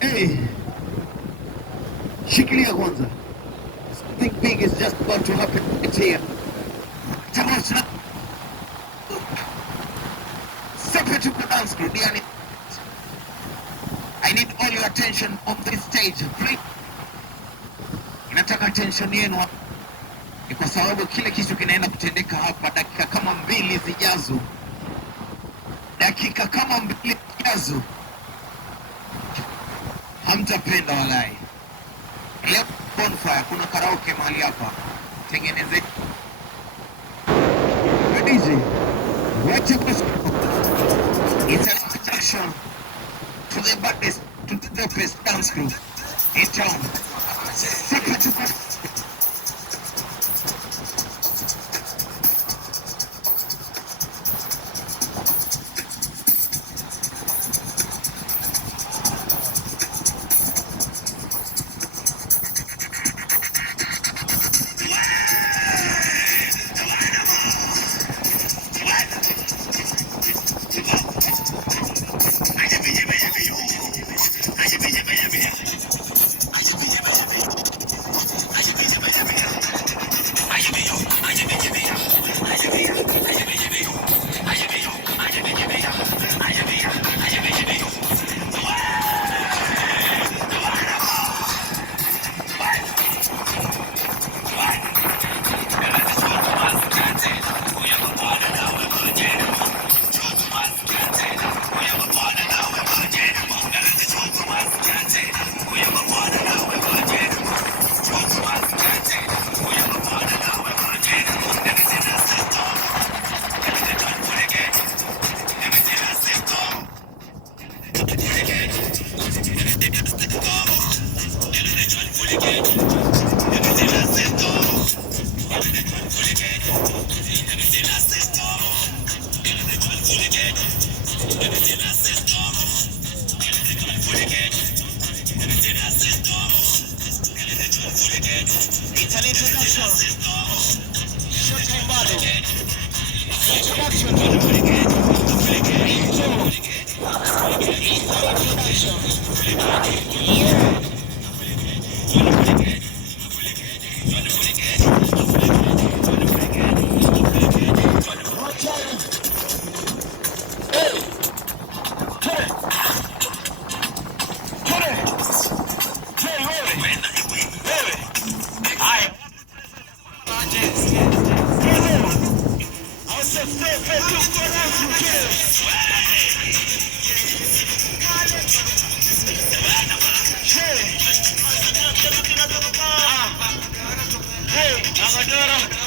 Hey, shikilia kwanza. Something big is just about to happen right here. Tamasha. Separate to the dance crew, diani. I need all your attention on this stage, please. Inataka attention yenu ni kwa sababu kile kitu kinaenda kutendeka hapa dakika kama 2 zijazo. Dakika kama 2 zijazo. Hamtapenda walai. Leo Bonfire kuna karaoke mahali hapa. Tengeneze. DJ, what you it's an introduction to the baddest, to the best dance crew in town. It's an introduction. Showtime battle. Introduction. Hey,